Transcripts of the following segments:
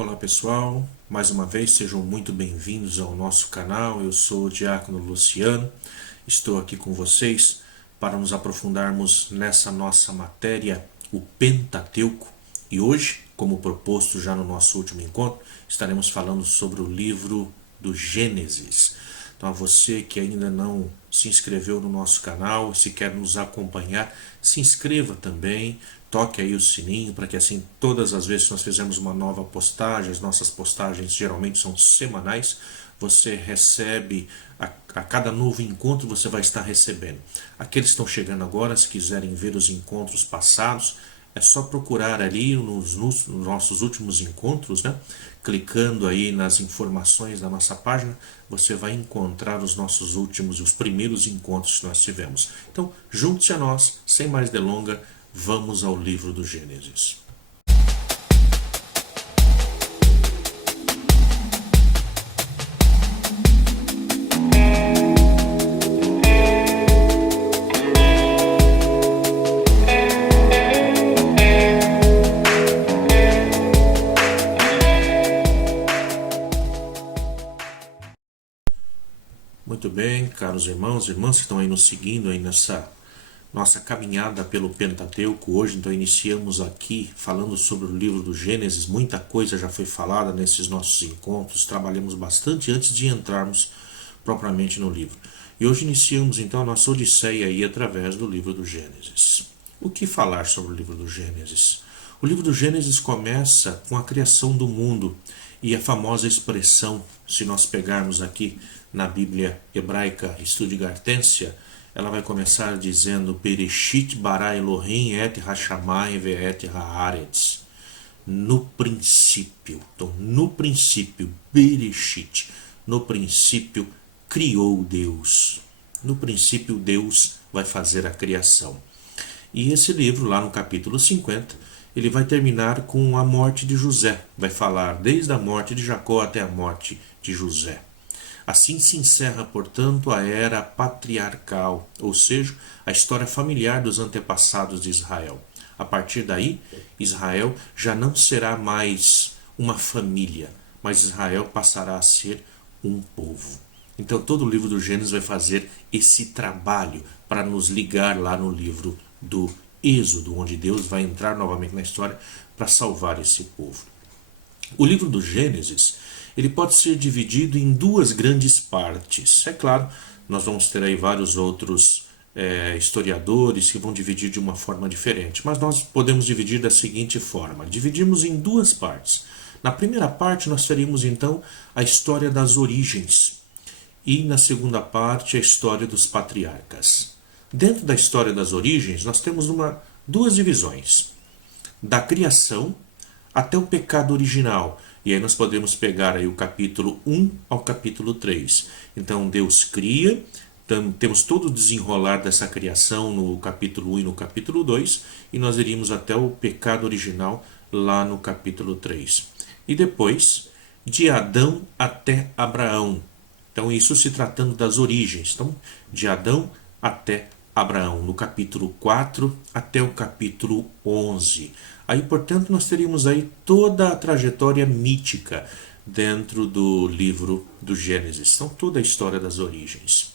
Olá pessoal, mais uma vez sejam muito bem-vindos ao nosso canal. Eu sou o Diácono Luciano, estou aqui com vocês para nos aprofundarmos nessa nossa matéria, o Pentateuco. E hoje, como proposto já no nosso último encontro, estaremos falando sobre o livro do Gênesis. Então, a você que ainda não se inscreveu no nosso canal, se quer nos acompanhar, se inscreva também, toque aí o sininho para que assim todas as vezes que nós fizermos uma nova postagem, as nossas postagens geralmente são semanais, você recebe, a cada novo encontro você vai estar recebendo. Aqueles que estão chegando agora, se quiserem ver os encontros passados, é só procurar ali nos nossos últimos encontros, né? Clicando aí nas informações da nossa página, você vai encontrar os nossos últimos e os primeiros encontros que nós tivemos. Então, junte-se a nós, sem mais delonga, vamos ao livro do Gênesis. Muito bem, caros irmãos e irmãs que estão aí nos seguindo aí nessa nossa caminhada pelo Pentateuco. Hoje então iniciamos aqui falando sobre o livro do Gênesis. Muita coisa já foi falada nesses nossos encontros, trabalhamos bastante antes de entrarmos propriamente no livro. E hoje iniciamos então a nossa odisseia aí através do livro do Gênesis. O que falar sobre o livro do Gênesis? O livro do Gênesis começa com a criação do mundo e a famosa expressão, se nós pegarmos aqui na Bíblia hebraica Stuttgartensia, ela vai começar dizendo Bereshit bara Elohim et hashamayim ve'et haaretz. No princípio, então no princípio, Bereshit, no princípio criou Deus. No princípio Deus vai fazer a criação. E esse livro, lá no capítulo 50, ele vai terminar com a morte de José. Vai falar desde a morte de Jacó até a morte de José. Assim se encerra, portanto, a era patriarcal, ou seja, a história familiar dos antepassados de Israel. A partir daí, Israel já não será mais uma família, mas Israel passará a ser um povo. Então todo o livro do Gênesis vai fazer esse trabalho para nos ligar lá no livro do Êxodo, onde Deus vai entrar novamente na história para salvar esse povo. O livro do Gênesis, ele pode ser dividido em duas grandes partes. É claro, nós vamos ter aí vários outros historiadores que vão dividir de uma forma diferente, mas nós podemos dividir da seguinte forma. Dividimos em duas partes. Na primeira parte nós teríamos então a história das origens e na segunda parte a história dos patriarcas. Dentro da história das origens nós temos duas divisões, da criação até o pecado original. E aí nós podemos pegar aí o capítulo 1 ao capítulo 3. Então Deus cria, temos todo o desenrolar dessa criação no capítulo 1 e no capítulo 2, e nós iríamos até o pecado original lá no capítulo 3. E depois, de Adão até Abraão. Então isso se tratando das origens. Então, de Adão até Abraão, no capítulo 4 até o capítulo 11. Aí, portanto, nós teríamos aí toda a trajetória mítica dentro do livro do Gênesis. Então, toda a história das origens.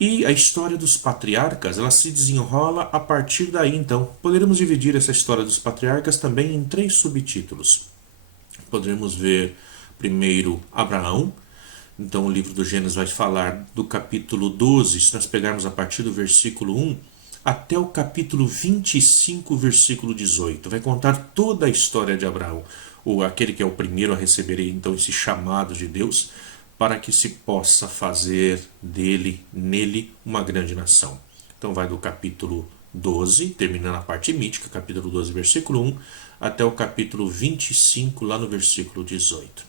E a história dos patriarcas, ela se desenrola a partir daí, então. Poderíamos dividir essa história dos patriarcas também em 3 subtítulos. Poderíamos ver primeiro Abraão. Então o livro do Gênesis vai falar do capítulo 12, se nós pegarmos a partir do versículo 1, até o capítulo 25, versículo 18. Vai contar toda a história de Abraão, aquele que é o primeiro a receber então esse chamado de Deus, para que se possa fazer nele, uma grande nação. Então vai do capítulo 12, terminando a parte mítica, capítulo 12, versículo 1, até o capítulo 25, lá no versículo 18.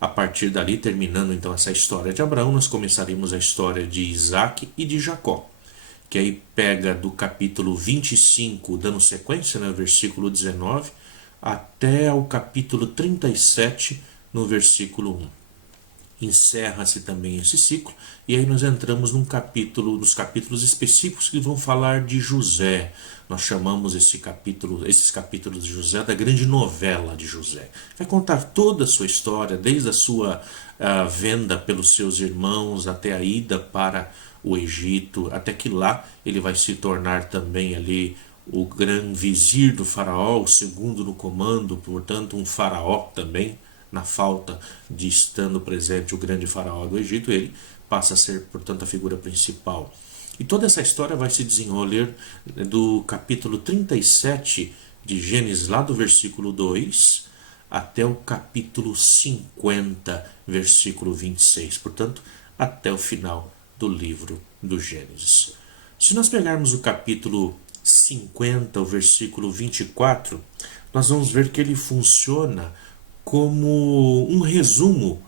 A partir dali, terminando então essa história de Abraão, nós começaríamos a história de Isaac e de Jacó, que aí pega do capítulo 25, dando sequência, no versículo 19, até o capítulo 37, no versículo 1. encerra-se também esse ciclo, e aí nós entramos nos capítulos específicos que vão falar de José. Nós chamamos esses capítulos de José da grande novela de José. Vai contar toda a sua história, desde a sua venda pelos seus irmãos até a ida para o Egito, até que lá ele vai se tornar também ali o grande vizir do faraó, o segundo no comando, portanto um faraó também, na falta de estando presente o grande faraó do Egito, ele passa a ser, portanto, a figura principal. E toda essa história vai se desenrolar do capítulo 37 de Gênesis, lá do versículo 2, até o capítulo 50, versículo 26. Portanto, até o final do livro do Gênesis. Se nós pegarmos o capítulo 50, o versículo 24, nós vamos ver que ele funciona como um resumo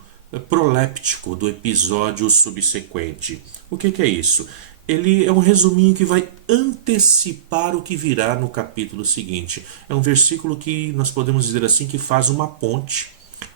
proléptico do episódio subsequente. O que é isso? Ele é um resuminho que vai antecipar o que virá no capítulo seguinte. É um versículo que nós podemos dizer assim que faz uma ponte,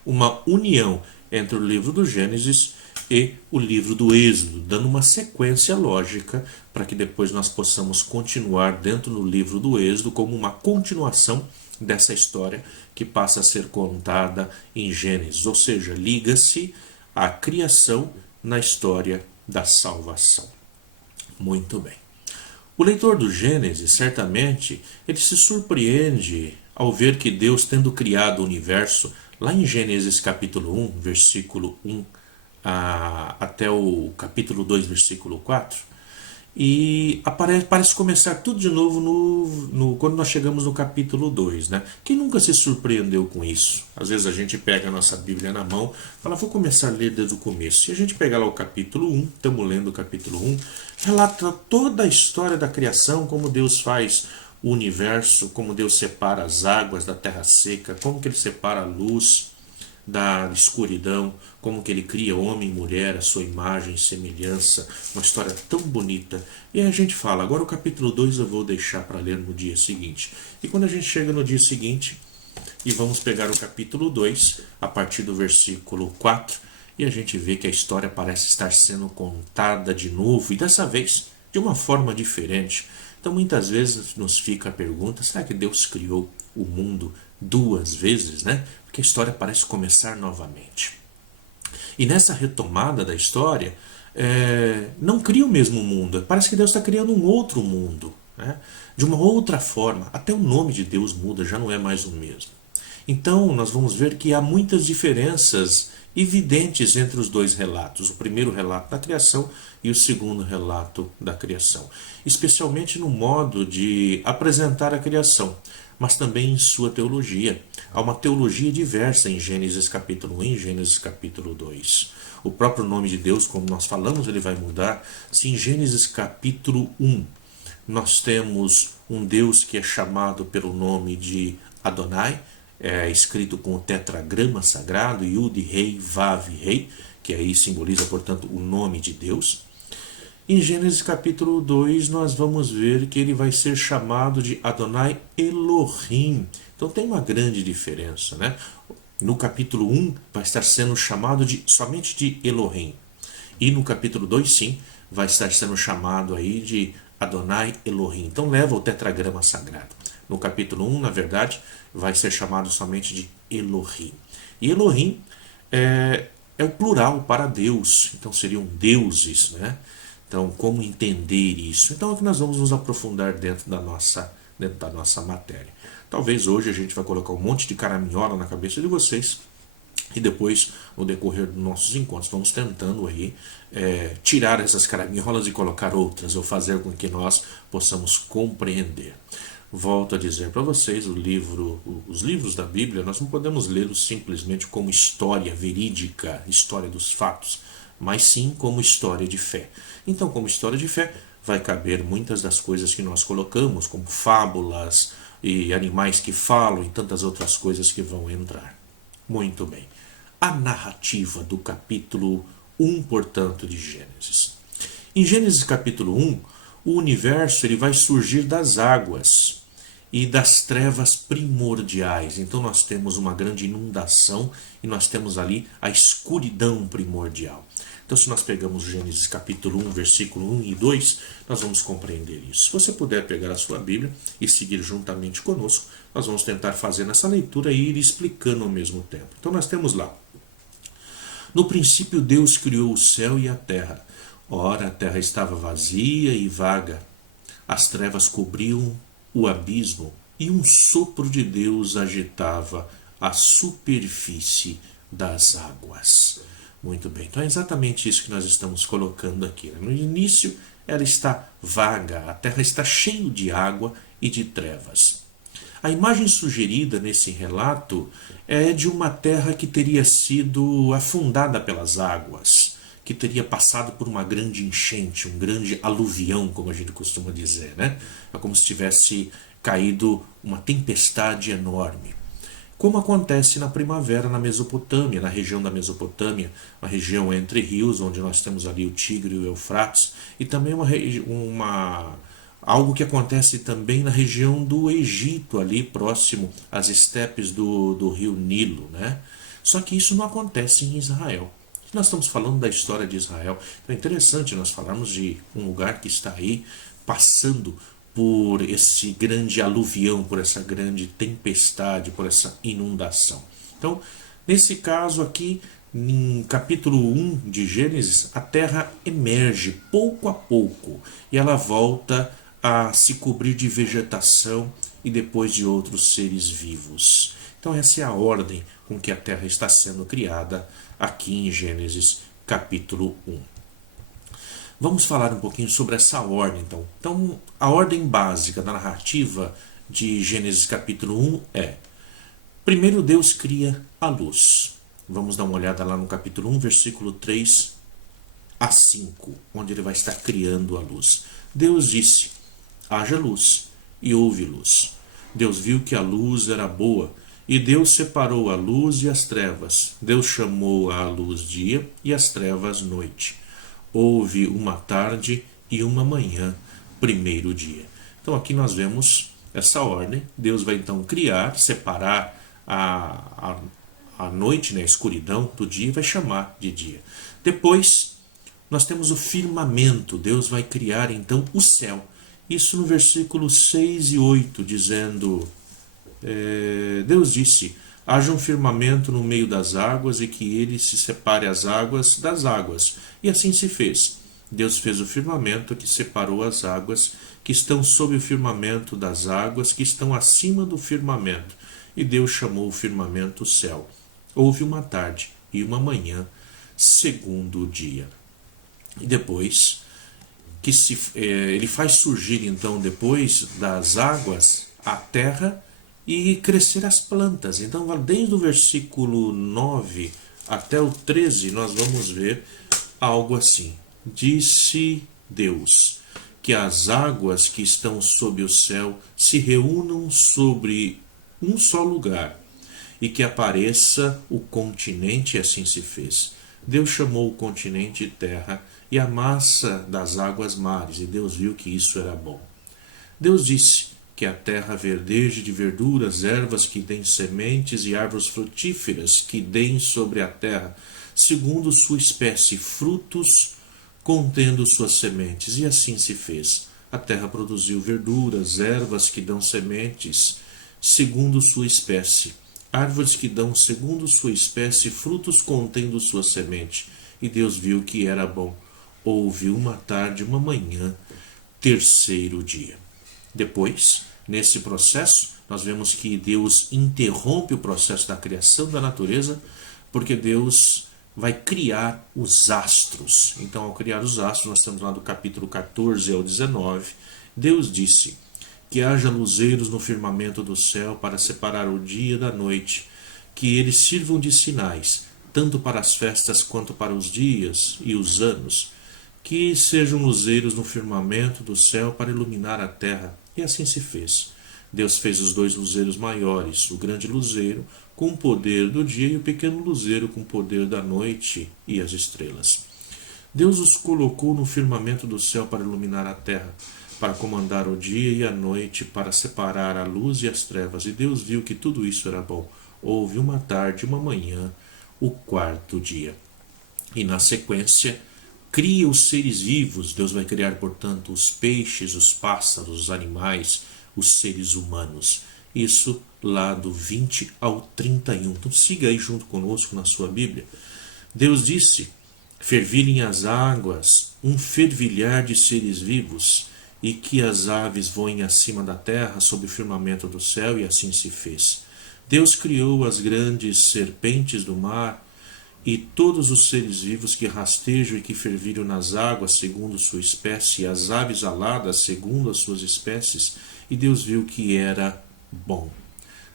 uma união entre o livro do Gênesis e o livro do Êxodo, dando uma sequência lógica para que depois nós possamos continuar dentro do livro do Êxodo como uma continuação dessa história que passa a ser contada em Gênesis, ou seja, liga-se à criação na história da salvação. Muito bem. O leitor do Gênesis, certamente, ele se surpreende ao ver que Deus, tendo criado o universo, lá em Gênesis capítulo 1, versículo 1 até o capítulo 2, versículo 4, e parece começar tudo de novo quando nós chegamos no capítulo 2, né? Quem nunca se surpreendeu com isso? Às vezes a gente pega a nossa Bíblia na mão e fala, vou começar a ler desde o começo. E a gente pega lá o capítulo 1, estamos lendo o capítulo 1, relata toda a história da criação, como Deus faz o universo, como Deus separa as águas da terra seca, como que ele separa a luz da escuridão, como que ele cria homem e mulher, a sua imagem e semelhança, uma história tão bonita. E aí a gente fala, agora o capítulo 2 eu vou deixar para ler no dia seguinte. E quando a gente chega no dia seguinte, e vamos pegar o capítulo 2, a partir do versículo 4, e a gente vê que a história parece estar sendo contada de novo, e dessa vez de uma forma diferente. Então muitas vezes nos fica a pergunta, será que Deus criou o mundo duas vezes, né? Porque a história parece começar novamente. E nessa retomada da história, não cria o mesmo mundo. Parece que Deus está criando um outro mundo, né? De uma outra forma. Até o nome de Deus muda, já não é mais o mesmo. Então nós vamos ver que há muitas diferenças evidentes entre os dois relatos. O primeiro relato da criação e o segundo relato da criação. Especialmente no modo de apresentar a criação, mas também em sua teologia. Há uma teologia diversa em Gênesis capítulo 1 e Gênesis capítulo 2. O próprio nome de Deus, como nós falamos, ele vai mudar. Se em Gênesis capítulo 1 nós temos um Deus que é chamado pelo nome de Adonai, escrito com o tetragrama sagrado, Yud, Rei, Vav, Rei, que aí simboliza, portanto, o nome de Deus. Em Gênesis capítulo 2 nós vamos ver que ele vai ser chamado de Adonai Elohim. Então tem uma grande diferença, né? No capítulo 1 vai estar sendo chamado somente de Elohim. E no capítulo 2, sim, vai estar sendo chamado aí de Adonai Elohim. Então leva o tetragrama sagrado. No capítulo 1, na verdade, vai ser chamado somente de Elohim. E Elohim é o plural para Deus. Então seriam deuses, né? Então, como entender isso? Então é que nós vamos nos aprofundar dentro da nossa matéria. Talvez hoje a gente vai colocar um monte de caraminhola na cabeça de vocês e depois, no decorrer dos nossos encontros, vamos tentando aí tirar essas caraminholas e colocar outras, ou fazer com que nós possamos compreender. Volto a dizer para vocês, os livros da Bíblia, nós não podemos lê-los simplesmente como história verídica, história dos fatos, mas sim como história de fé. Então, como história de fé, vai caber muitas das coisas que nós colocamos, como fábulas e animais que falam e tantas outras coisas que vão entrar. Muito bem. A narrativa do capítulo 1, portanto, de Gênesis. Em Gênesis capítulo 1, o universo ele vai surgir das águas. e das trevas primordiais. Então nós temos uma grande inundação e nós temos ali a escuridão primordial. Então se nós pegamos Gênesis capítulo 1, versículo 1 e 2, nós vamos compreender isso. Se você puder pegar a sua Bíblia e seguir juntamente conosco, nós vamos tentar fazer nessa leitura e ir explicando ao mesmo tempo. Então nós temos lá: no princípio Deus criou o céu e a terra. Ora, a terra estava vazia e vaga. As trevas cobriam o abismo e um sopro de Deus agitava a superfície das águas. Muito bem, então é exatamente isso que nós estamos colocando aqui. No início ela está vaga, a terra está cheia de água e de trevas. A imagem sugerida nesse relato é de uma terra que teria sido afundada pelas águas, que teria passado por uma grande enchente, um grande aluvião, como a gente costuma dizer, né? É como se tivesse caído uma tempestade enorme. Como acontece na primavera na Mesopotâmia, na região da Mesopotâmia, uma região entre rios, onde nós temos ali o Tigre e o Eufrates, e também algo que acontece também na região do Egito, ali próximo às estepes do rio Nilo, né? Só que isso não acontece em Israel. Nós estamos falando da história de Israel. Então é interessante nós falarmos de um lugar que está aí passando por esse grande aluvião, por essa grande tempestade, por essa inundação. Então, nesse caso aqui, em capítulo 1 de Gênesis, a terra emerge pouco a pouco e ela volta a se cobrir de vegetação e depois de outros seres vivos. Então essa é a ordem com que a terra está sendo criada aqui em Gênesis capítulo 1. Vamos falar um pouquinho sobre essa ordem, então. Então, a ordem básica da narrativa de Gênesis capítulo 1 é: primeiro Deus cria a luz. Vamos dar uma olhada lá no capítulo 1, versículo 3 a 5, onde ele vai estar criando a luz. Deus disse: haja luz, e houve luz. Deus viu que a luz era boa, e Deus separou a luz e as trevas. Deus chamou a luz dia e as trevas noite. Houve uma tarde e uma manhã, primeiro dia. Então aqui nós vemos essa ordem. Deus vai então criar, separar a noite, né, a escuridão do dia, e vai chamar de dia. Depois nós temos o firmamento. Deus vai criar então o céu. Isso no versículo 6 e 8, dizendo: Deus disse: haja um firmamento no meio das águas e que ele se separe as águas das águas. E assim se fez. Deus fez o firmamento que separou as águas que estão sob o firmamento das águas que estão acima do firmamento. E Deus chamou o firmamento céu. Houve uma tarde e uma manhã, segundo dia. E depois que ele faz surgir então depois das águas a terra e crescer as plantas. Então, desde o versículo 9 até o 13, nós vamos ver algo assim. Disse Deus que as águas que estão sob o céu se reúnam sobre um só lugar e que apareça o continente, e assim se fez. Deus chamou o continente terra e a massa das águas mares, e Deus viu que isso era bom. Deus disse que a terra verdeje de verduras, ervas que deem sementes e árvores frutíferas que deem sobre a terra, segundo sua espécie, frutos contendo suas sementes. E assim se fez. A terra produziu verduras, ervas que dão sementes, segundo sua espécie, árvores que dão segundo sua espécie, frutos contendo sua semente. E Deus viu que era bom. Houve uma tarde, uma manhã, terceiro dia. Depois, nesse processo, nós vemos que Deus interrompe o processo da criação da natureza, porque Deus vai criar os astros. Então, ao criar os astros, nós estamos lá do capítulo 14 ao 19, Deus disse que haja luzeiros no firmamento do céu para separar o dia da noite, que eles sirvam de sinais, tanto para as festas quanto para os dias e os anos, que sejam luzeiros no firmamento do céu para iluminar a terra. E assim se fez. Deus fez os dois luzeiros maiores, o grande luzeiro com o poder do dia e o pequeno luzeiro com o poder da noite e as estrelas. Deus os colocou no firmamento do céu para iluminar a terra, para comandar o dia e a noite, para separar a luz e as trevas. E Deus viu que tudo isso era bom. Houve uma tarde, uma manhã, o quarto dia. E na sequência, cria os seres vivos. Deus vai criar, portanto, os peixes, os pássaros, os animais, os seres humanos. Isso lá do 20 ao 31. Então siga aí junto conosco na sua Bíblia. Deus disse: fervilhem as águas, um fervilhar de seres vivos, e que as aves voem acima da terra, sob o firmamento do céu, e assim se fez. Deus criou as grandes serpentes do mar, e todos os seres vivos que rastejam e que fervilham nas águas, segundo sua espécie, e as aves aladas, segundo as suas espécies, e Deus viu que era bom.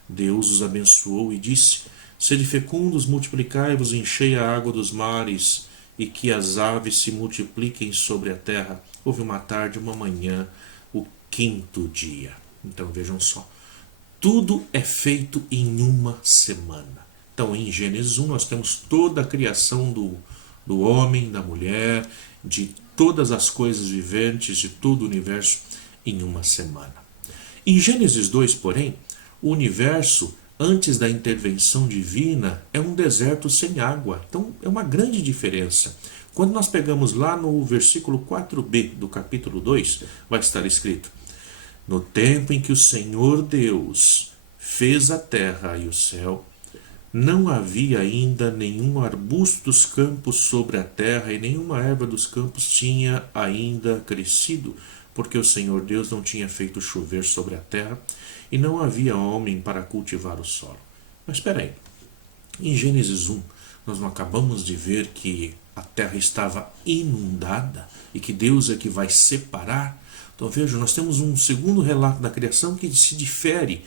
Deus os abençoou e disse: sede fecundos, multiplicai-vos, enchei a água dos mares, e que as aves se multipliquem sobre a terra. Houve uma tarde, uma manhã, o quinto dia. Então vejam só, tudo é feito em uma semana. Então em Gênesis 1 nós temos toda a criação do homem, da mulher, de todas as coisas viventes, de todo o universo em uma semana. Em Gênesis 2, porém, o universo, antes da intervenção divina, é um deserto sem água. Então é uma grande diferença. Quando nós pegamos lá no versículo 4b do capítulo 2, vai estar escrito: no tempo em que o Senhor Deus fez a terra e o céu, não havia ainda nenhum arbusto dos campos sobre a terra, e nenhuma erva dos campos tinha ainda crescido, porque o Senhor Deus não tinha feito chover sobre a terra, e não havia homem para cultivar o solo. Mas espera aí, em Gênesis 1, nós não acabamos de ver que a terra estava inundada e que Deus é que vai separar? Então vejam, nós temos um segundo relato da criação que se difere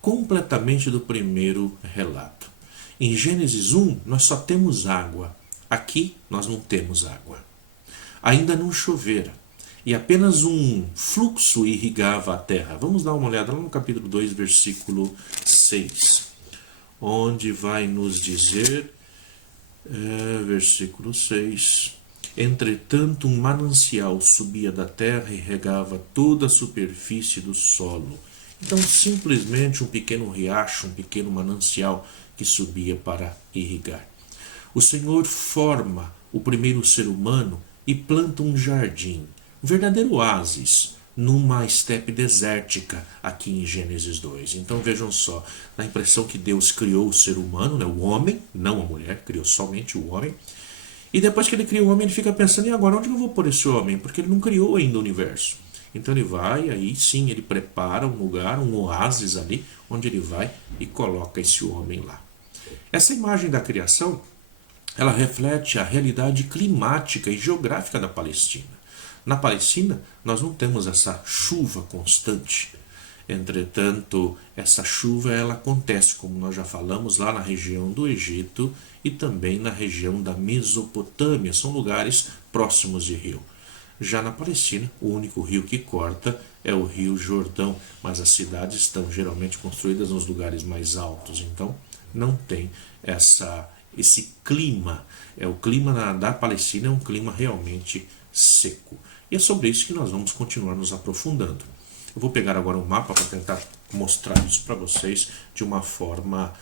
completamente do primeiro relato. Em Gênesis 1, nós só temos água. Aqui, nós não temos água. Ainda não chovera. E apenas um fluxo irrigava a terra. Vamos dar uma olhada lá no capítulo 2, versículo 6. Onde vai nos dizer, versículo 6... entretanto um manancial subia da terra e regava toda a superfície do solo. Então simplesmente um pequeno riacho, um pequeno manancial que subia para irrigar. O Senhor forma o primeiro ser humano e planta um jardim, um verdadeiro oásis, numa estepe desértica aqui em Gênesis 2. Então vejam só, dá a impressão que Deus criou o ser humano, né, o homem, não a mulher, criou somente o homem. E depois que ele cria o homem, ele fica pensando: e agora onde eu vou pôr esse homem? Porque ele não criou ainda o universo. Então ele vai, aí sim, ele prepara um lugar, um oásis ali, onde ele vai e coloca esse homem lá. Essa imagem da criação, ela reflete a realidade climática e geográfica da Palestina. Na Palestina, nós não temos essa chuva constante. Entretanto, essa chuva ela acontece, como nós já falamos, lá na região do Egito e também na região da Mesopotâmia. São lugares próximos de rio. Já na Palestina, o único rio que corta é o rio Jordão, mas as cidades estão geralmente construídas nos lugares mais altos, então não tem esse clima. O clima da Palestina é um clima realmente seco. E é sobre isso que nós vamos continuar nos aprofundando. Eu vou pegar agora um mapa para tentar mostrar isso para vocês de uma forma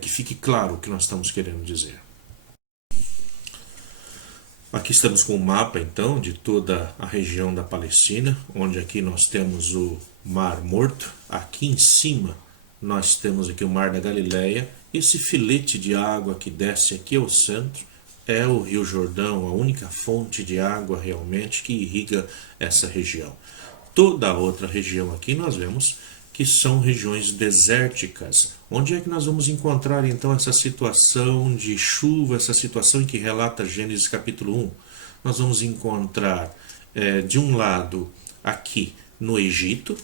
que fique claro o que nós estamos querendo dizer. Aqui estamos com o mapa, então, de toda a região da Palestina, onde aqui nós temos o Mar Morto. Aqui em cima nós temos aqui o Mar da Galileia. Esse filete de água que desce aqui ao centro é o Rio Jordão, a única fonte de água realmente que irriga essa região. Toda a outra região aqui nós vemos que são regiões desérticas. Onde é que nós vamos encontrar então essa situação de chuva, essa situação em que relata Gênesis capítulo 1? Nós vamos encontrar de um lado aqui no Egito,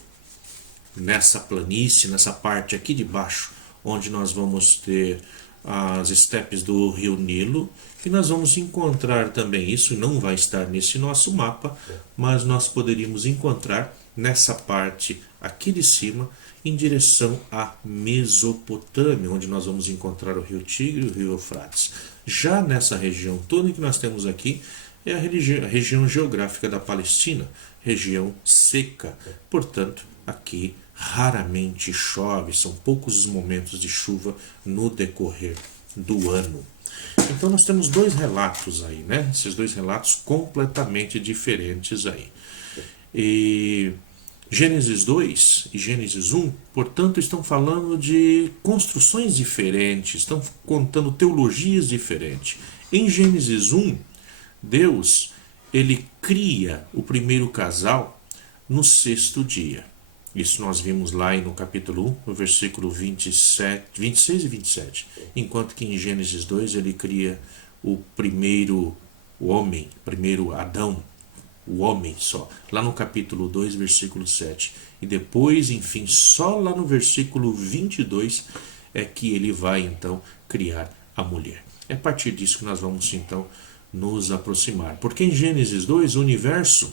nessa planície, nessa parte aqui de baixo, onde nós vamos ter as estepes do rio Nilo, e nós vamos encontrar também, isso não vai estar nesse nosso mapa, mas nós poderíamos encontrar nessa parte aqui de cima, em direção à Mesopotâmia, onde nós vamos encontrar o rio Tigre e o rio Eufrates. Já nessa região toda que nós temos aqui, é a região geográfica da Palestina, região seca. Portanto, aqui raramente chove, são poucos os momentos de chuva no decorrer do ano. Então nós temos dois relatos aí, né? Esses dois relatos completamente diferentes aí. E Gênesis 2 e Gênesis 1, portanto, estão falando de construções diferentes, estão contando teologias diferentes. Em Gênesis 1, Deus, ele cria o primeiro casal no sexto dia. Isso nós vimos lá no capítulo 1, no versículo 26 e 27. Enquanto que em Gênesis 2 ele cria o primeiro homem, primeiro Adão, o homem só. Lá no capítulo 2, versículo 7. E depois, enfim, só lá no versículo 22 é que ele vai então criar a mulher. É a partir disso que nós vamos então nos aproximar. Porque em Gênesis 2, o universo,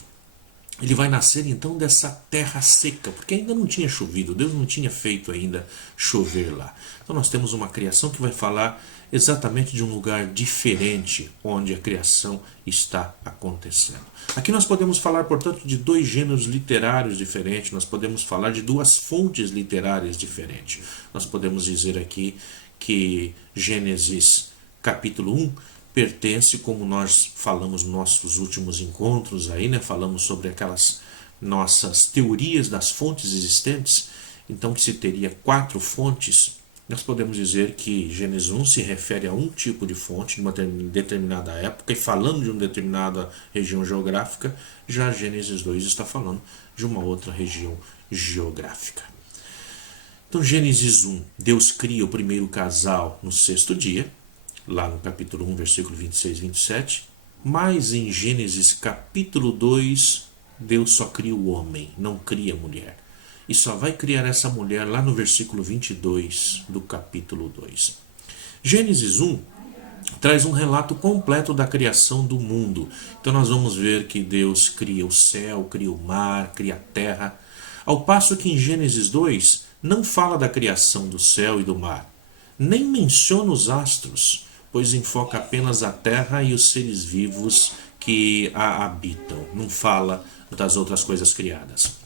ele vai nascer então dessa terra seca, porque ainda não tinha chovido, Deus não tinha feito ainda chover lá. Então nós temos uma criação que vai falar exatamente de um lugar diferente onde a criação está acontecendo. Aqui nós podemos falar, portanto, de dois gêneros literários diferentes, nós podemos falar de duas fontes literárias diferentes. Nós podemos dizer aqui que Gênesis capítulo 1 pertence, como nós falamos nos nossos últimos encontros aí, né? Falamos sobre aquelas nossas teorias das fontes existentes, então que se teria 4 fontes. Nós podemos dizer que Gênesis 1 se refere a um tipo de fonte, de uma determinada época, e falando de uma determinada região geográfica, já Gênesis 2 está falando de uma outra região geográfica. Então, Gênesis 1, Deus cria o primeiro casal no sexto dia, lá no capítulo 1, versículo 26 e 27, mas em Gênesis capítulo 2, Deus só cria o homem, não cria a mulher. E só vai criar essa mulher lá no versículo 22 do capítulo 2. Gênesis 1 traz um relato completo da criação do mundo. Então nós vamos ver que Deus cria o céu, cria o mar, cria a terra. Ao passo que em Gênesis 2 não fala da criação do céu e do mar, nem menciona os astros, pois enfoca apenas a terra e os seres vivos que a habitam. Não fala das outras coisas criadas.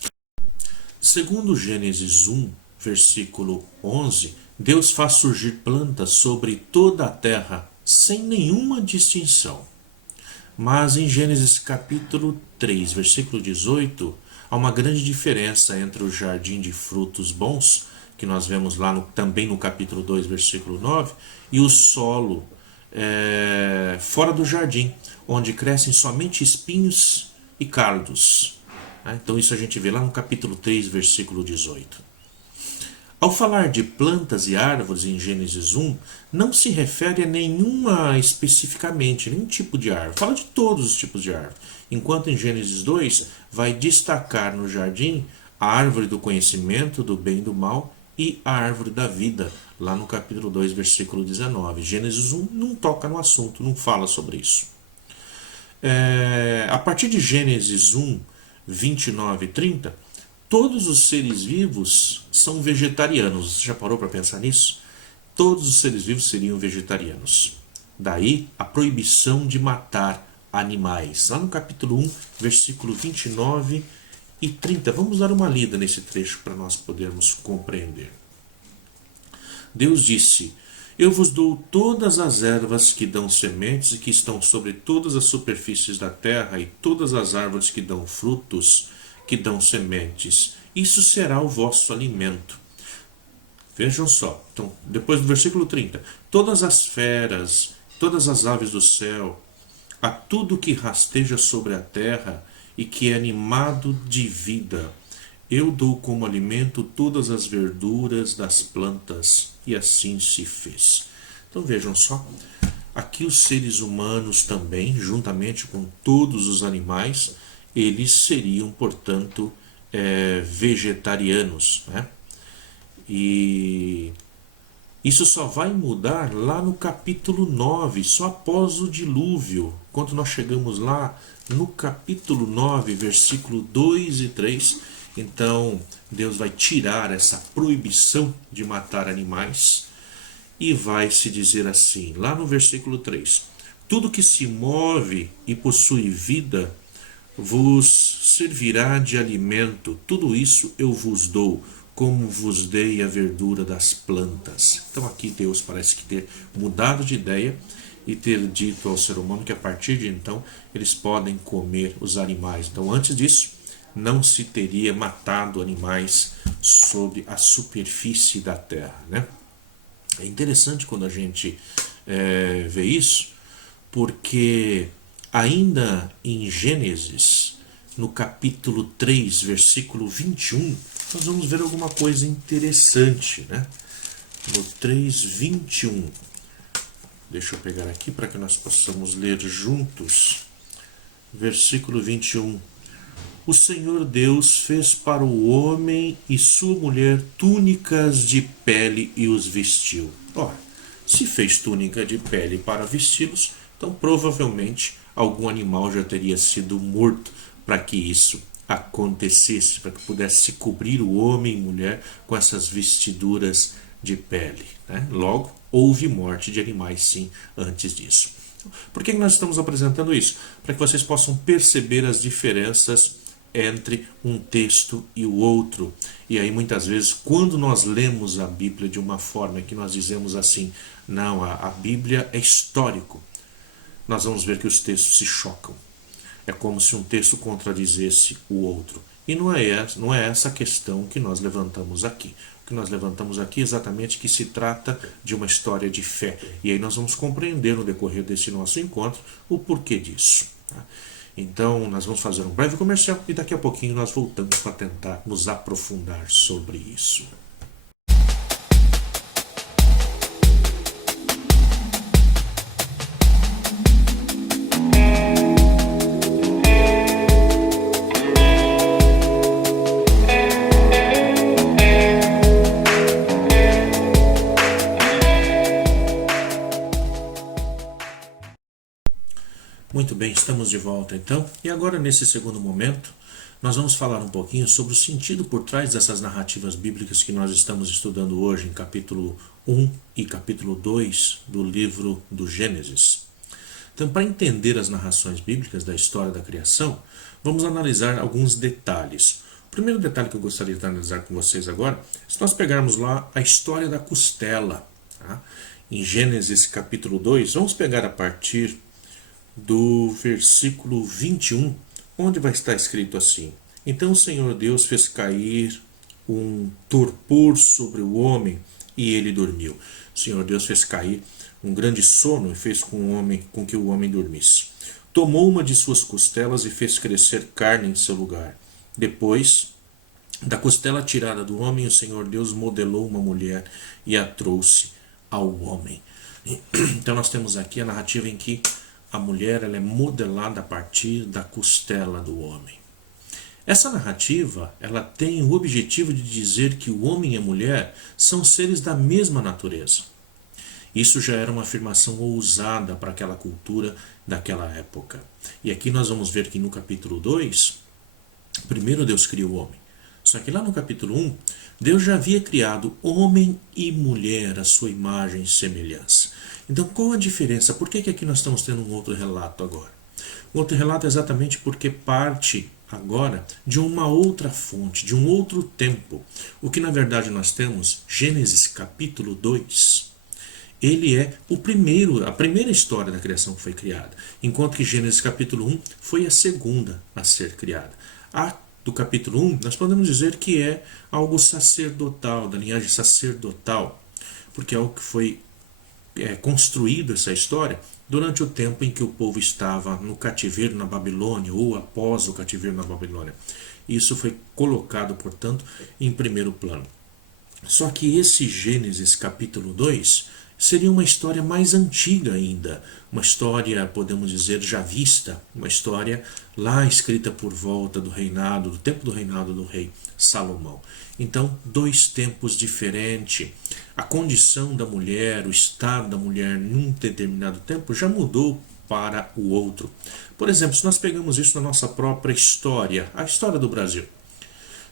Segundo Gênesis 1, versículo 11, Deus faz surgir plantas sobre toda a terra, sem nenhuma distinção. Mas em Gênesis capítulo 3, versículo 18, há uma grande diferença entre o jardim de frutos bons, que nós vemos lá também no capítulo 2, versículo 9, e o solo fora do jardim, onde crescem somente espinhos e cardos. Então isso a gente vê lá no capítulo 3, versículo 18. Ao falar de plantas e árvores em Gênesis 1, não se refere a nenhuma especificamente, nenhum tipo de árvore. Fala de todos os tipos de árvore. Enquanto em Gênesis 2 vai destacar no jardim a árvore do conhecimento do bem e do mal e a árvore da vida, lá no capítulo 2, versículo 19. Gênesis 1 não toca no assunto, não fala sobre isso. A partir de Gênesis 1, 29 e 30, todos os seres vivos são vegetarianos. Você já parou para pensar nisso? Todos os seres vivos seriam vegetarianos. Daí a proibição de matar animais. Lá no capítulo 1, versículo 29 e 30. Vamos dar uma lida nesse trecho para nós podermos compreender. Deus disse: Eu vos dou todas as ervas que dão sementes e que estão sobre todas as superfícies da terra, e todas as árvores que dão frutos, que dão sementes. Isso será o vosso alimento. Vejam só, então, depois do versículo 30. Todas as feras, todas as aves do céu, a tudo que rasteja sobre a terra e que é animado de vida, eu dou como alimento todas as verduras das plantas. E assim se fez. Então vejam só, aqui os seres humanos também, juntamente com todos os animais, eles seriam, portanto, vegetarianos, né? E isso só vai mudar lá no capítulo 9, só após o dilúvio. Quando nós chegamos lá no capítulo 9, versículo 2 e 3, então Deus vai tirar essa proibição de matar animais e vai se dizer assim, lá no versículo 3: Tudo que se move e possui vida vos servirá de alimento, tudo isso eu vos dou, como vos dei a verdura das plantas. Então aqui Deus parece que ter mudado de ideia e ter dito ao ser humano que a partir de então eles podem comer os animais. Então antes disso não se teria matado animais sob a superfície da terra, né? É interessante quando a gente vê isso, porque ainda em Gênesis, no capítulo 3, versículo 21, nós vamos ver alguma coisa interessante, né? No 3, 21. Deixa eu pegar aqui para que nós possamos ler juntos. Versículo 21. O Senhor Deus fez para o homem e sua mulher túnicas de pele e os vestiu. Ora, se fez túnica de pele para vesti-los, então provavelmente algum animal já teria sido morto para que isso acontecesse, para que pudesse se cobrir o homem e mulher com essas vestiduras de pele, né? Logo, houve morte de animais sim antes disso. Por que nós estamos apresentando isso? Para que vocês possam perceber as diferenças entre um texto e o outro. E aí muitas vezes quando nós lemos a Bíblia de uma forma que nós dizemos assim, não, a Bíblia é histórico, nós vamos ver que os textos se chocam. É como se um texto contradizesse o outro. E não é essa a questão que nós levantamos aqui. O que nós levantamos aqui é exatamente que se trata de uma história de fé. E aí nós vamos compreender no decorrer desse nosso encontro o porquê disso. Tá? Então nós vamos fazer um breve comercial e daqui a pouquinho nós voltamos para tentar nos aprofundar sobre isso. Muito bem, estamos de volta então. E agora nesse segundo momento, nós vamos falar um pouquinho sobre o sentido por trás dessas narrativas bíblicas que nós estamos estudando hoje em capítulo 1 e capítulo 2 do livro do Gênesis. Então, para entender as narrações bíblicas da história da criação, vamos analisar alguns detalhes. O primeiro detalhe que eu gostaria de analisar com vocês agora, se nós pegarmos lá a história da costela, tá? Em Gênesis capítulo 2, vamos pegar a partir do versículo 21, onde vai estar escrito assim: Então o Senhor Deus fez cair um torpor sobre o homem e ele dormiu. O Senhor Deus fez cair um grande sono e fez com que o homem dormisse. Tomou uma de suas costelas e fez crescer carne em seu lugar. Depois da costela tirada do homem, o Senhor Deus modelou uma mulher e a trouxe ao homem. Então nós temos aqui a narrativa em que a mulher ela é modelada a partir da costela do homem. Essa narrativa ela tem o objetivo de dizer que o homem e a mulher são seres da mesma natureza. Isso já era uma afirmação ousada para aquela cultura daquela época. E aqui nós vamos ver que no capítulo 2, primeiro Deus cria o homem. Só que lá no capítulo 1, Deus já havia criado homem e mulher à sua imagem e semelhança. Então qual a diferença? Por que aqui nós estamos tendo um outro relato agora? Um outro relato é exatamente porque parte agora de uma outra fonte, de um outro tempo. O que na verdade nós temos, Gênesis capítulo 2, ele é a primeira história da criação que foi criada, enquanto que Gênesis capítulo 1 foi a segunda a ser criada. A do capítulo 1, nós podemos dizer que é algo sacerdotal, da linhagem sacerdotal, porque é algo que foi construído essa história durante o tempo em que o povo estava no cativeiro na Babilônia ou após o cativeiro na Babilônia. Isso foi colocado, portanto, em primeiro plano. Só que esse Gênesis capítulo 2 seria uma história mais antiga ainda, uma história, podemos dizer, já vista, uma história lá escrita por volta do tempo do reinado do rei Salomão. Então, dois tempos diferentes. A condição da mulher, o estado da mulher num determinado tempo já mudou para o outro. Por exemplo, se nós pegamos isso na nossa própria história, a história do Brasil,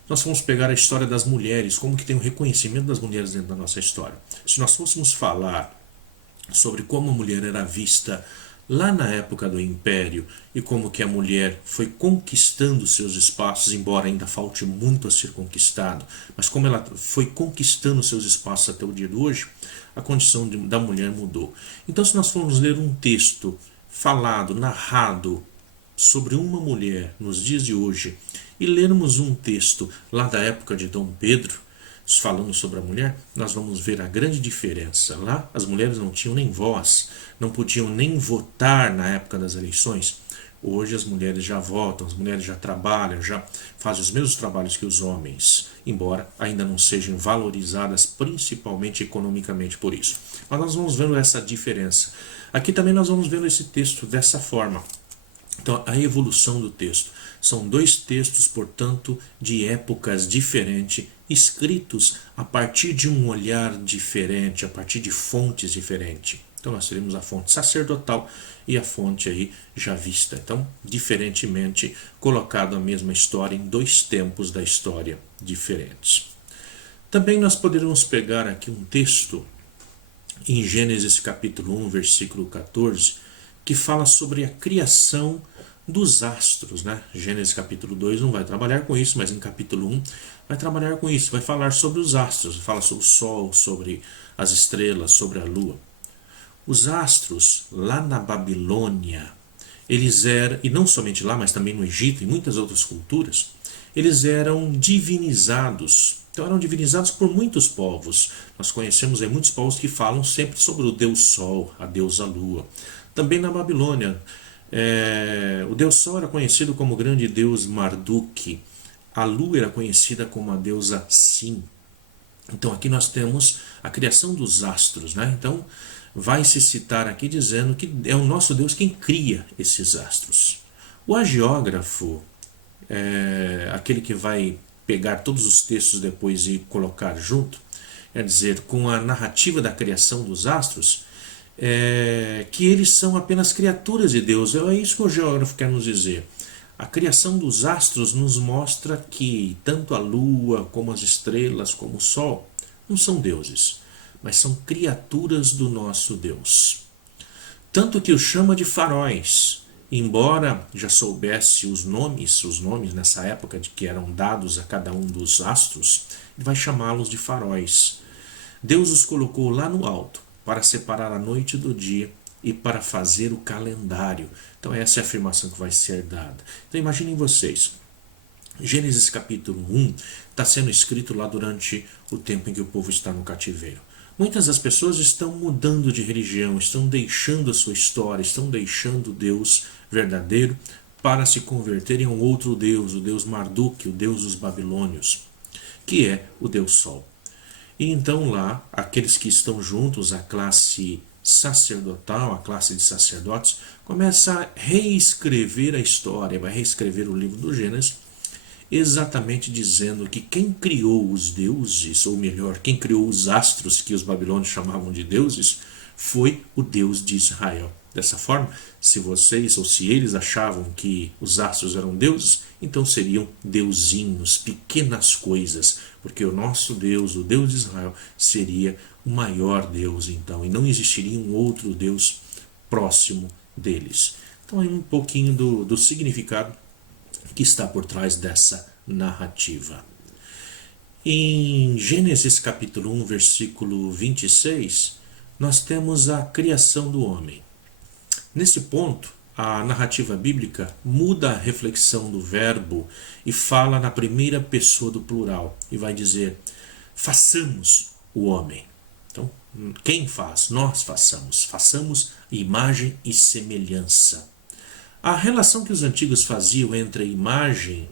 nós vamos pegar a história das mulheres, como que tem o reconhecimento das mulheres dentro da nossa história. Se nós fôssemos falar sobre como a mulher era vista lá na época do Império e como que a mulher foi conquistando seus espaços, embora ainda falte muito a ser conquistado, mas como ela foi conquistando seus espaços até o dia de hoje, a condição da mulher mudou. Então, se nós formos ler um texto falado, narrado sobre uma mulher nos dias de hoje e lermos um texto lá da época de Dom Pedro, falando sobre a mulher, nós vamos ver a grande diferença. Lá as mulheres não tinham nem voz, não podiam nem votar na época das eleições. Hoje as mulheres já votam, as mulheres já trabalham, já fazem os mesmos trabalhos que os homens, embora ainda não sejam valorizadas principalmente economicamente por isso. Mas nós vamos vendo essa diferença. Aqui também nós vamos vendo esse texto dessa forma. Então, a evolução do texto. São dois textos, portanto, de épocas diferentes, escritos a partir de um olhar diferente, a partir de fontes diferentes. Então, nós teremos a fonte sacerdotal e a fonte aí já vista. Então, diferentemente colocado a mesma história em dois tempos da história diferentes. Também nós poderíamos pegar aqui um texto em Gênesis capítulo 1, versículo 14, que fala sobre a criação dos astros, né? Gênesis capítulo 2 não vai trabalhar com isso, mas em capítulo 1 vai trabalhar com isso, vai falar sobre os astros, fala sobre o sol, sobre as estrelas, sobre a lua. Os astros, lá na Babilônia, eles eram, e não somente lá, mas também no Egito e muitas outras culturas, eles eram divinizados. Então eram divinizados por muitos povos. Nós conhecemos aí muitos povos que falam sempre sobre o Deus Sol, a deusa Lua. Também na Babilônia, o Deus Sol era conhecido como o grande deus Marduk. A Lua era conhecida como a deusa Sim. Então aqui nós temos a criação dos astros, né? Então vai se citar aqui dizendo que é o nosso Deus quem cria esses astros. O agiógrafo, aquele que vai pegar todos os textos depois e colocar junto, quer dizer, com a narrativa da criação dos astros, que eles são apenas criaturas de Deus. É isso que o geógrafo quer nos dizer. A criação dos astros nos mostra que tanto a lua, como as estrelas, como o sol, não são deuses, mas são criaturas do nosso Deus. Tanto que o chama de faróis, embora já soubesse os nomes nessa época de que eram dados a cada um dos astros, ele vai chamá-los de faróis. Deus os colocou lá no alto para separar a noite do dia e para fazer o calendário. Então essa é a afirmação que vai ser dada. Então imaginem vocês, Gênesis capítulo 1 está sendo escrito lá durante o tempo em que o povo está no cativeiro. Muitas das pessoas estão mudando de religião, estão deixando a sua história, estão deixando o Deus verdadeiro para se converterem a um outro Deus, o Deus Marduk, o Deus dos babilônios, que é o Deus Sol. E então lá, aqueles que estão juntos, a classe sacerdotal, a classe de sacerdotes, começa a reescrever a história, vai reescrever o livro do Gênesis, exatamente dizendo que quem criou os deuses, ou melhor, quem criou os astros que os babilônios chamavam de deuses, foi o Deus de Israel. Dessa forma, se vocês ou se eles achavam que os astros eram deuses, então seriam deusinhos, pequenas coisas, porque o nosso Deus, o Deus de Israel, seria o maior Deus então, e não existiria um outro Deus próximo deles. Então é um pouquinho do significado que está por trás dessa narrativa. Em Gênesis capítulo 1, versículo 26, nós temos a criação do homem. Nesse ponto, a narrativa bíblica muda a reflexão do verbo e fala na primeira pessoa do plural e vai dizer, façamos o homem. Então, quem faz? Nós façamos imagem e semelhança. A relação que os antigos faziam entre a imagem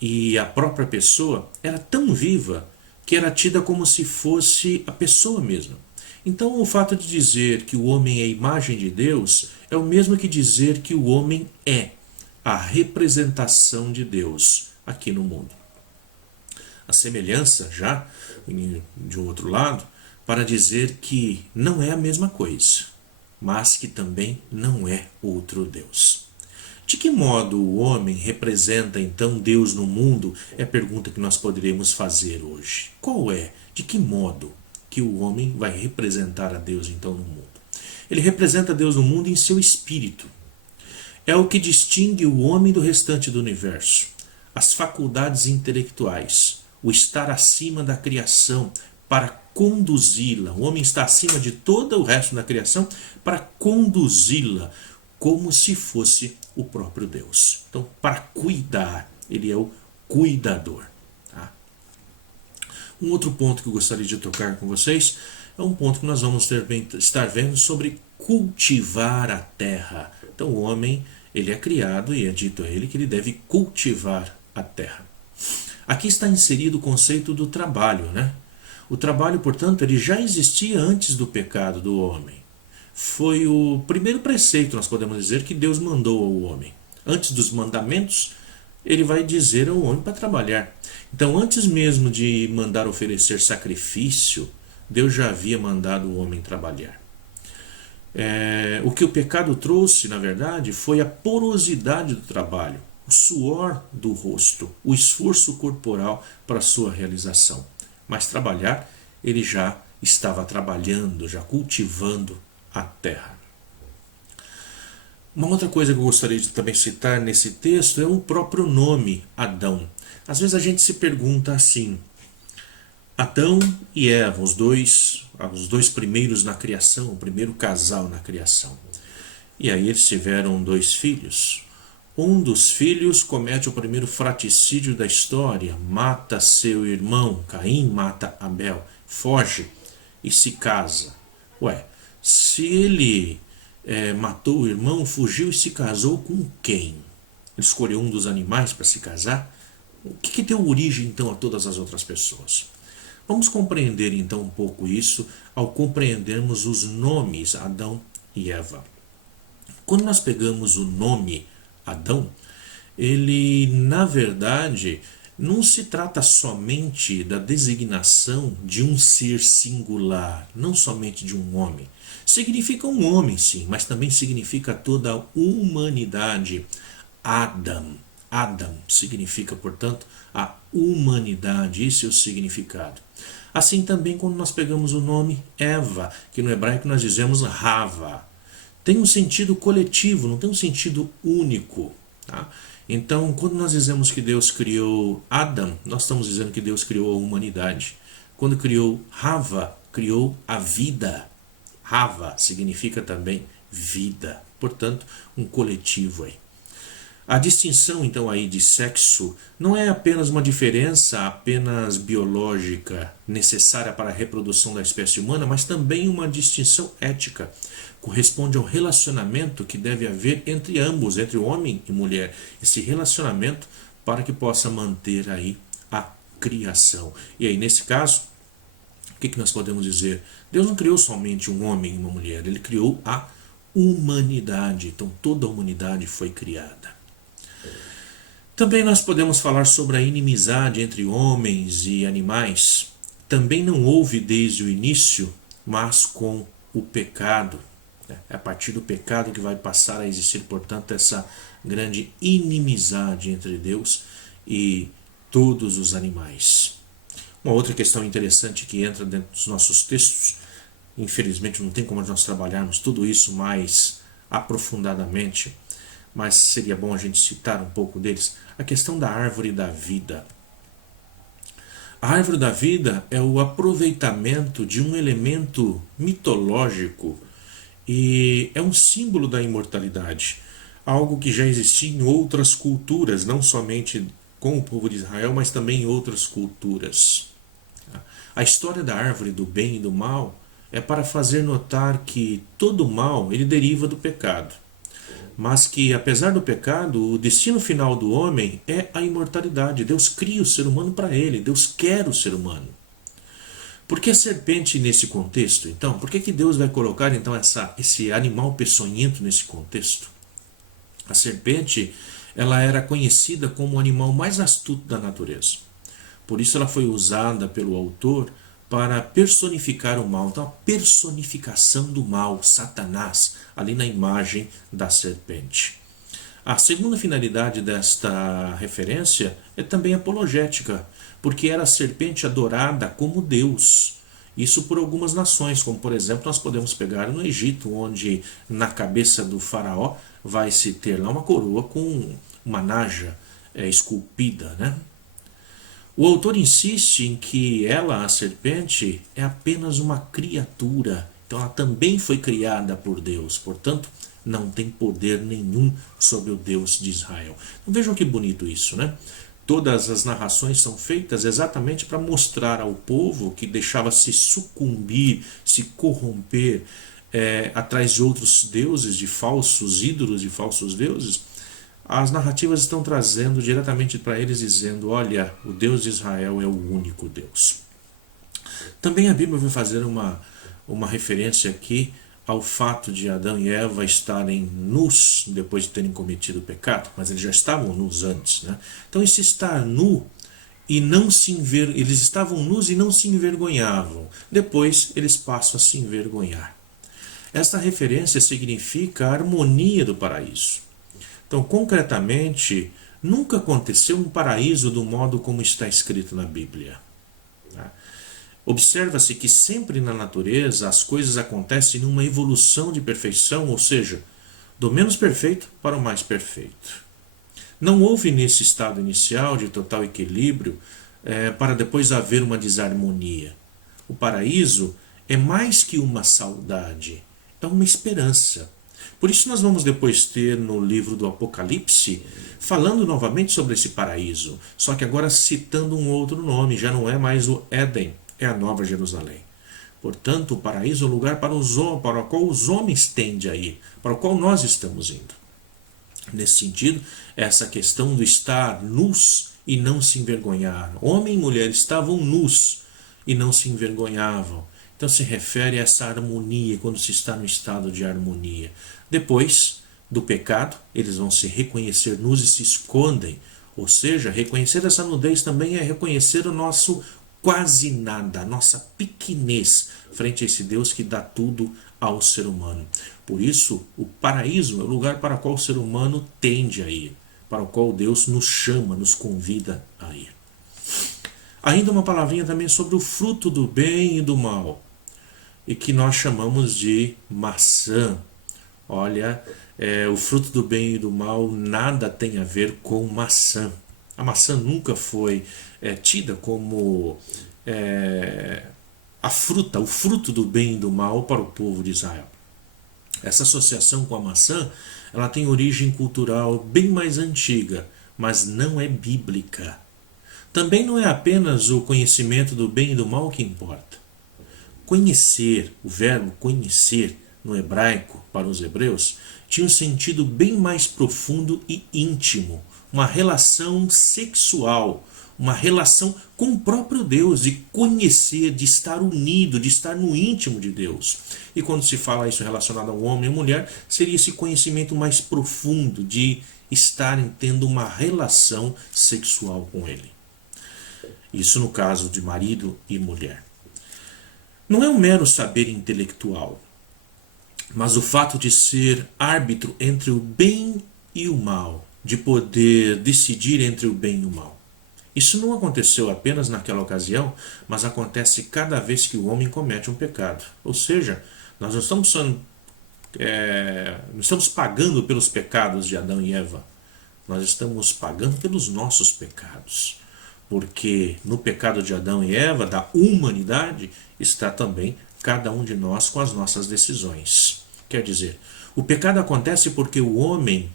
e a própria pessoa era tão viva que era tida como se fosse a pessoa mesma. Então o fato de dizer que o homem é a imagem de Deus é o mesmo que dizer que o homem é a representação de Deus aqui no mundo. A semelhança já, de um outro lado, para dizer que não é a mesma coisa, mas que também não é outro Deus. De que modo o homem representa então Deus no mundo? É a pergunta que nós poderíamos fazer hoje. Qual é? De que modo que o homem vai representar a Deus então no mundo? Ele representa Deus no mundo em seu espírito. É o que distingue o homem do restante do universo. As faculdades intelectuais, o estar acima da criação para conduzi-la. O homem está acima de todo o resto da criação para conduzi-la como se fosse o próprio Deus. Então, para cuidar, ele é o cuidador. Tá? Um outro ponto que eu gostaria de tocar com vocês é um ponto que nós vamos estar vendo sobre cultivar a terra. Então, o homem, ele é criado e é dito a ele que ele deve cultivar a terra. Aqui está inserido o conceito do trabalho, né? O trabalho, portanto, ele já existia antes do pecado do homem. Foi o primeiro preceito, nós podemos dizer, que Deus mandou ao homem. Antes dos mandamentos, ele vai dizer ao homem para trabalhar. Então, antes mesmo de mandar oferecer sacrifício, Deus já havia mandado o homem trabalhar. O que o pecado trouxe, na verdade, foi a porosidade do trabalho, o suor do rosto, o esforço corporal para a sua realização. Mas trabalhar, ele já estava trabalhando, já cultivando a terra. Uma outra coisa que eu gostaria de também citar nesse texto é o próprio nome, Adão. Às vezes a gente se pergunta assim, Adão e Eva, os dois primeiros na criação, o primeiro casal na criação. E aí eles tiveram 2 filhos. Um dos filhos comete o primeiro fratricídio da história, mata seu irmão, Caim mata Abel, foge e se casa. Se ele matou o irmão, fugiu e se casou com quem? Ele escolheu um dos animais para se casar? O que deu origem então a todas as outras pessoas? Vamos compreender então um pouco isso ao compreendermos os nomes Adão e Eva. Quando nós pegamos o nome Adão, ele na verdade não se trata somente da designação de um ser singular, não somente de um homem. Significa um homem, sim, mas também significa toda a humanidade. Adam significa, portanto, a humanidade, esse é o significado. Assim também quando nós pegamos o nome Eva, que no hebraico nós dizemos Rava, tem um sentido coletivo, não tem um sentido único. Tá? Então, quando nós dizemos que Deus criou Adão, nós estamos dizendo que Deus criou a humanidade. Quando criou Rava, criou a vida. Rava significa também vida. Portanto, um coletivo aí. A distinção, então, aí de sexo não é apenas uma diferença apenas biológica necessária para a reprodução da espécie humana, mas também uma distinção ética. Corresponde ao relacionamento que deve haver entre ambos, entre homem e mulher. Esse relacionamento para que possa manter aí a criação. E aí, nesse caso, o que nós podemos dizer? Deus não criou somente um homem e uma mulher, ele criou a humanidade. Então, toda a humanidade foi criada. Também nós podemos falar sobre a inimizade entre homens e animais. Também não houve desde o início, mas com o pecado. É a partir do pecado que vai passar a existir, portanto, essa grande inimizade entre Deus e todos os animais. Uma outra questão interessante que entra dentro dos nossos textos, infelizmente não tem como nós trabalharmos tudo isso mais aprofundadamente, mas seria bom a gente citar um pouco deles, a questão da árvore da vida. A árvore da vida é o aproveitamento de um elemento mitológico e é um símbolo da imortalidade, algo que já existia em outras culturas, não somente com o povo de Israel, mas também em outras culturas. A história da árvore do bem e do mal é para fazer notar que todo mal ele deriva do pecado, mas que apesar do pecado, o destino final do homem é a imortalidade. Deus cria o ser humano para ele, Deus quer o ser humano. Por que a serpente nesse contexto, então? Por que Deus vai colocar então esse animal peçonhento nesse contexto? A serpente, ela era conhecida como o animal mais astuto da natureza. Por isso ela foi usada pelo autor para personificar o mal. Então a personificação do mal, Satanás, ali na imagem da serpente. A segunda finalidade desta referência é também apologética, porque era a serpente adorada como Deus. Isso por algumas nações, como por exemplo nós podemos pegar no Egito, onde na cabeça do faraó vai se ter lá uma coroa com uma naja esculpida, né? O autor insiste em que ela, a serpente, é apenas uma criatura. Então ela também foi criada por Deus, portanto não tem poder nenhum sobre o Deus de Israel. Então vejam que bonito isso, né? Todas as narrações são feitas exatamente para mostrar ao povo que deixava se sucumbir, se corromper atrás de outros deuses, de falsos ídolos, de falsos deuses. As narrativas estão trazendo diretamente para eles, dizendo: olha, o Deus de Israel é o único Deus. Também a Bíblia vai fazer uma referência aqui ao fato de Adão e Eva estarem nus depois de terem cometido o pecado, mas eles já estavam nus antes, né? Então esse estar nu e não se eles estavam nus e não se envergonhavam. Depois eles passam a se envergonhar. Esta referência significa a harmonia do paraíso. Então, concretamente, nunca aconteceu um paraíso do modo como está escrito na Bíblia. Observa-se que sempre na natureza as coisas acontecem numa evolução de perfeição, ou seja, do menos perfeito para o mais perfeito. Não houve nesse estado inicial de total equilíbrio para depois haver uma desarmonia. O paraíso é mais que uma saudade, é uma esperança. Por isso nós vamos depois ter no livro do Apocalipse, falando novamente sobre esse paraíso, só que agora citando um outro nome, já não é mais o Éden, é a Nova Jerusalém. Portanto, o paraíso é o lugar para o qual os homens tendem a ir, para o qual nós estamos indo. Nesse sentido, essa questão do estar nus e não se envergonhar. Homem e mulher estavam nus e não se envergonhavam. Então se refere a essa harmonia, quando se está no estado de harmonia. Depois do pecado, eles vão se reconhecer nus e se escondem. Ou seja, reconhecer essa nudez também é reconhecer o nosso quase nada, a nossa pequenez frente a esse Deus que dá tudo ao ser humano. Por isso, o paraíso é o lugar para o qual o ser humano tende a ir, para o qual Deus nos chama, nos convida a ir. Ainda uma palavrinha também sobre o fruto do bem e do mal, e que nós chamamos de maçã. Olha, o fruto do bem e do mal nada tem a ver com maçã. A maçã nunca foi tida como a fruta, o fruto do bem e do mal para o povo de Israel. Essa associação com a maçã, ela tem origem cultural bem mais antiga, mas não é bíblica. Também não é apenas o conhecimento do bem e do mal que importa. Conhecer, o verbo conhecer no hebraico para os hebreus, tinha um sentido bem mais profundo e íntimo, uma relação sexual, uma relação com o próprio Deus, de conhecer, de estar unido, de estar no íntimo de Deus. E quando se fala isso relacionado ao homem e mulher, seria esse conhecimento mais profundo, de estarem tendo uma relação sexual com Ele. Isso no caso de marido e mulher. Não é um mero saber intelectual, mas o fato de ser árbitro entre o bem e o mal, de poder decidir entre o bem e o mal. Isso não aconteceu apenas naquela ocasião, mas acontece cada vez que o homem comete um pecado. Ou seja, nós não estamos não estamos pagando pelos pecados de Adão e Eva, nós estamos pagando pelos nossos pecados. Porque no pecado de Adão e Eva, da humanidade, está também cada um de nós com as nossas decisões. Quer dizer, o pecado acontece porque o homem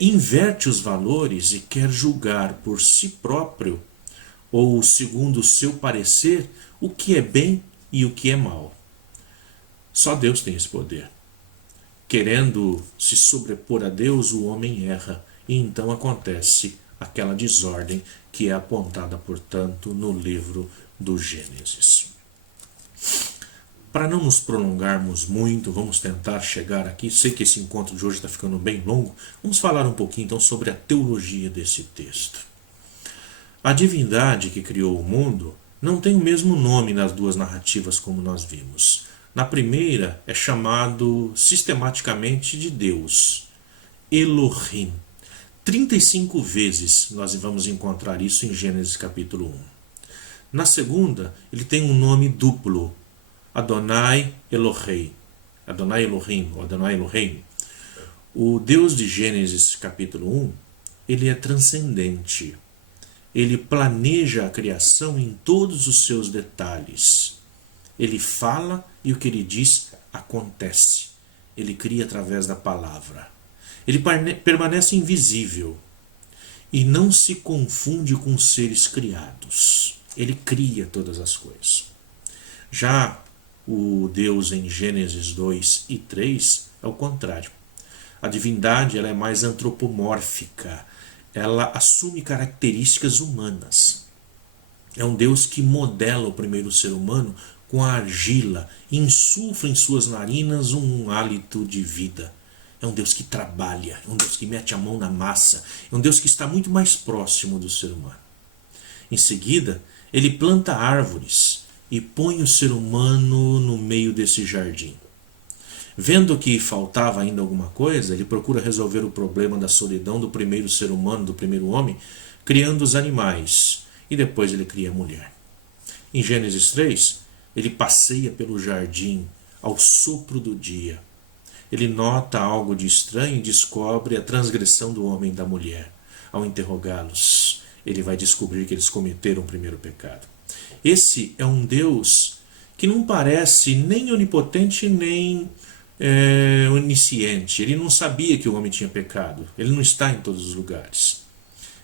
inverte os valores e quer julgar por si próprio, ou segundo o seu parecer, o que é bem e o que é mal. Só Deus tem esse poder. Querendo se sobrepor a Deus, o homem erra, e então acontece aquela desordem que é apontada, portanto, no livro do Gênesis. Para não nos prolongarmos muito, vamos tentar chegar aqui. Sei que esse encontro de hoje está ficando bem longo. Vamos falar um pouquinho então sobre a teologia desse texto. A divindade que criou o mundo não tem o mesmo nome nas duas narrativas como nós vimos. Na primeira é chamado sistematicamente de Deus, Elohim. 35 vezes nós vamos encontrar isso em Gênesis capítulo 1. Na segunda, ele tem um nome duplo, Adonai Elohim. Adonai Elohim, ou Adonai Elohim. O Deus de Gênesis capítulo 1, ele é transcendente. Ele planeja a criação em todos os seus detalhes. Ele fala e o que ele diz acontece. Ele cria através da palavra. Ele permanece invisível e não se confunde com os seres criados. Ele cria todas as coisas. Já o Deus em Gênesis 2 e 3 é o contrário. A divindade ela é mais antropomórfica. Ela assume características humanas. É um Deus que modela o primeiro ser humano com a argila, insufla em suas narinas um hálito de vida. É um Deus que trabalha, é um Deus que mete a mão na massa, é um Deus que está muito mais próximo do ser humano. Em seguida, ele planta árvores e põe o ser humano no meio desse jardim. Vendo que faltava ainda alguma coisa, ele procura resolver o problema da solidão do primeiro ser humano, do primeiro homem, criando os animais, e depois ele cria a mulher. Em Gênesis 3, ele passeia pelo jardim ao sopro do dia. Ele nota algo de estranho e descobre a transgressão do homem e da mulher. Ao interrogá-los, ele vai descobrir que eles cometeram o primeiro pecado. Esse é um Deus que não parece nem onipotente nem onisciente. Ele não sabia que o homem tinha pecado. Ele não está em todos os lugares.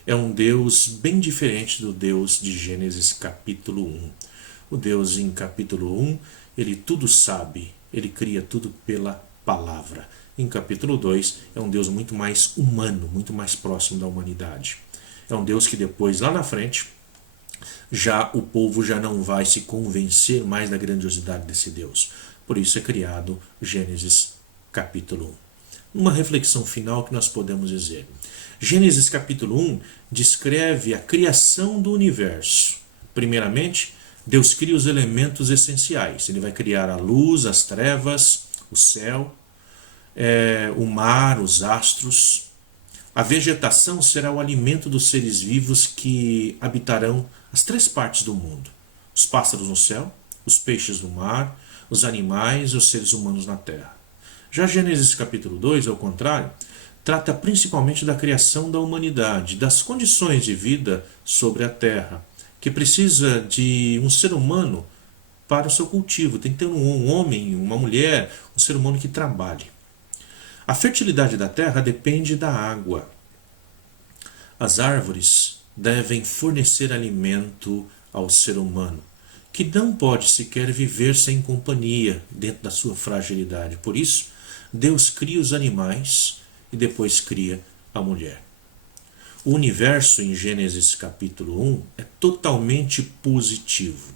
É um Deus bem diferente do Deus de Gênesis capítulo 1. O Deus em capítulo 1, ele tudo sabe, ele cria tudo pela palavra. Em capítulo 2, é um Deus muito mais humano, muito mais próximo da humanidade. É um Deus que depois, lá na frente, o povo já não vai se convencer mais da grandiosidade desse Deus. Por isso é criado Gênesis capítulo 1. Uma reflexão final que nós podemos dizer. Gênesis capítulo 1 descreve a criação do universo. Primeiramente, Deus cria os elementos essenciais. Ele vai criar a luz, as trevas, o céu, o mar, os astros. A vegetação será o alimento dos seres vivos que habitarão as três partes do mundo. Os pássaros no céu, os peixes no mar, os animais e os seres humanos na terra. Já Gênesis capítulo 2, ao contrário, trata principalmente da criação da humanidade, das condições de vida sobre a terra, que precisa de um ser humano para o seu cultivo. Tem que ter um homem, uma mulher, um ser humano que trabalhe. A fertilidade da terra depende da água. As árvores devem fornecer alimento ao ser humano, que não pode sequer viver sem companhia dentro da sua fragilidade. Por isso, Deus cria os animais e depois cria a mulher. O universo em Gênesis capítulo 1 é totalmente positivo.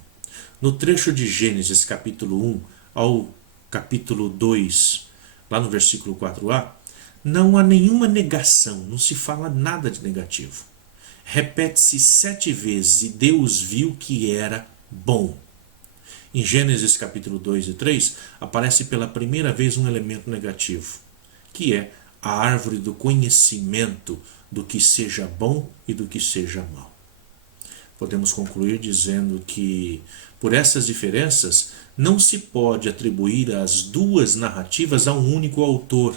No trecho de Gênesis capítulo 1 ao capítulo 2, lá no versículo 4a, não há nenhuma negação, não se fala nada de negativo. Repete-se 7 vezes, e Deus viu que era bom. Em Gênesis capítulo 2 e 3, aparece pela primeira vez um elemento negativo, que é a árvore do conhecimento do que seja bom e do que seja mal. Podemos concluir dizendo que, por essas diferenças, não se pode atribuir as duas narrativas a um único autor,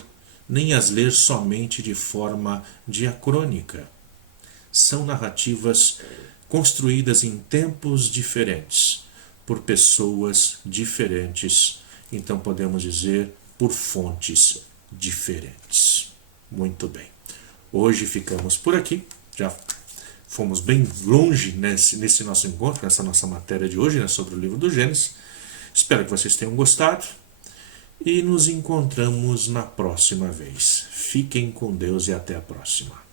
nem as ler somente de forma diacrônica. São narrativas construídas em tempos diferentes, por pessoas diferentes, então podemos dizer por fontes diferentes. Muito bem. Hoje ficamos por aqui. Já fomos bem longe nesse nosso encontro, nessa nossa matéria de hoje, sobre o livro do Gênesis. Espero que vocês tenham gostado e nos encontramos na próxima vez. Fiquem com Deus e até a próxima.